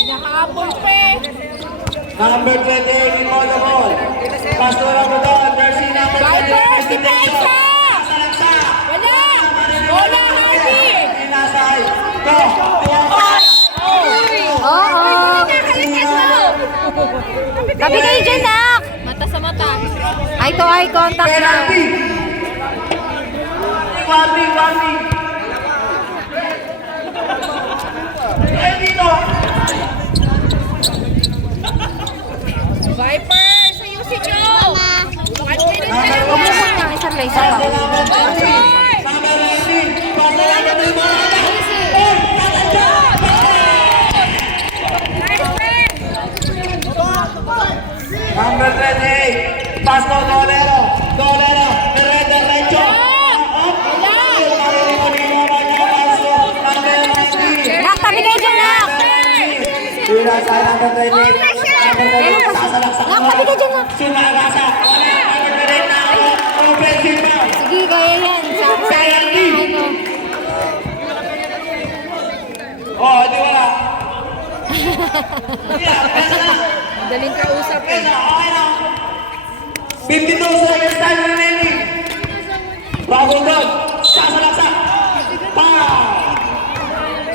Nakahabol pa eh! Number 28, Imodable. Pastor Agodon, Mercy number 28, Vipers, Mr. Nation. depensa! Sasalaksa. Wala! Bola, Harvey! Pinasay. Go! Oo. Nakalikas mo! Tabi kayo dyan, nak. Mata sa mata. Eye to eye contact lang. Penalty! Warning! Eh, dito! Vipers, ayusin nyo! 1 minute na lang Huwag mo yan! muna, isa lang, isa Pastor lang. number 20. Number 19. Pastor number 20. Oh! Nakadya! Nice man! Number 28, Pastor Dolero. Dolero, derecho. Nak, tabi kayo dyan, nak. Pinasay number 28. Number 28, sasalaksak. Nak, tabi kayo dyan, nak. Sumagasa. Wala. Number 28 na ako. Offensive na. Sige, kaya yan. Sayang na, ano. Oh, di wala. Daling kausap eh. Pesa, okay na. 52 seconds time remaining. Bagong doon. Sasalaksak. Pow!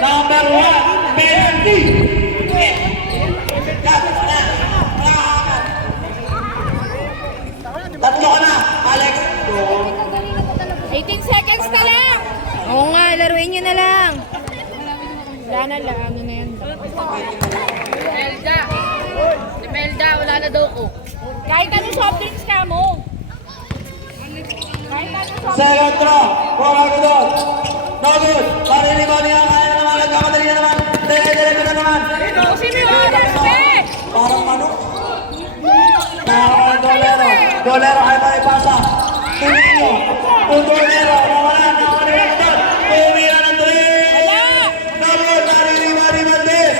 Number 1, penalty. Tatlo ka na, Alex. 18 seconds na lang! Oo nga, laruin nyo na lang. Wala na lang, ano na yan. Melda! Si Melda, wala na daw ko. Kahit anong soft drinks ka mo. Kahit anong soft Second throw. Bago doon. No good. Parinig ko niya. Kaya na naman. Nagkamadali na naman. Dire-diretso na naman. Kasi may oras pa eh! Parang manok. Parang Dolero. Dolero ay maipasa. Tingin nyo. Kung Dolero. Nawala. Nawala yung doon. Tumira ng 3. No good. Parinig Valdez.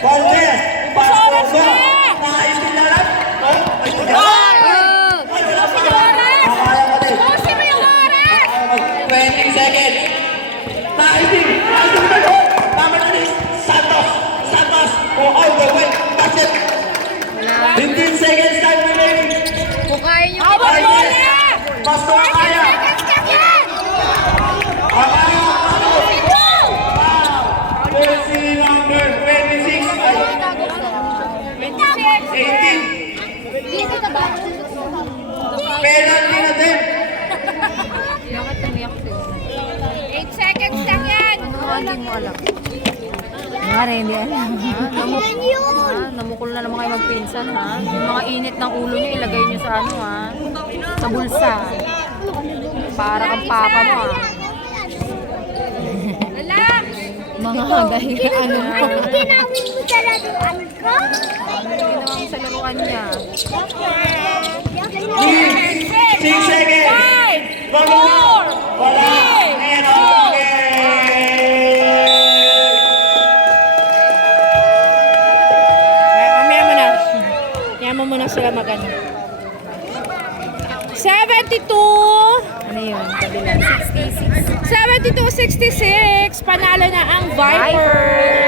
Valdez. Pastor go. Nakaistindalan. No? May tuloy. Ay, wala pa. Makaya ka din. Kasi may oras! 20 seconds. Naiting na doon. Tama na rin. Santos. Oh, all the way. That's it. 15 seconds time remaining. Kung kaya nyo, Penalty na din. Bakit umiyak sila? 8 seconds lang yan. Hindi mo alam. Nga hindi alam. Namukul na naman kayo magpinsan ha. Yung mga init ng ulo niyo ilagay niyo sa ano ha. Sa bulsa. Para kang papa mo ha. Relax. Mga dahil ano mo. Anong ginawin mo sa laruan ko? Ginawa mo sa laruan niya. 6 seconds. 5, 4, Wala. Ayan o. Mamaya mo na. Kaya mo muna sila magano. 72. Ano yun? Kabilang 66. 72-66. Panalo na ang Viper.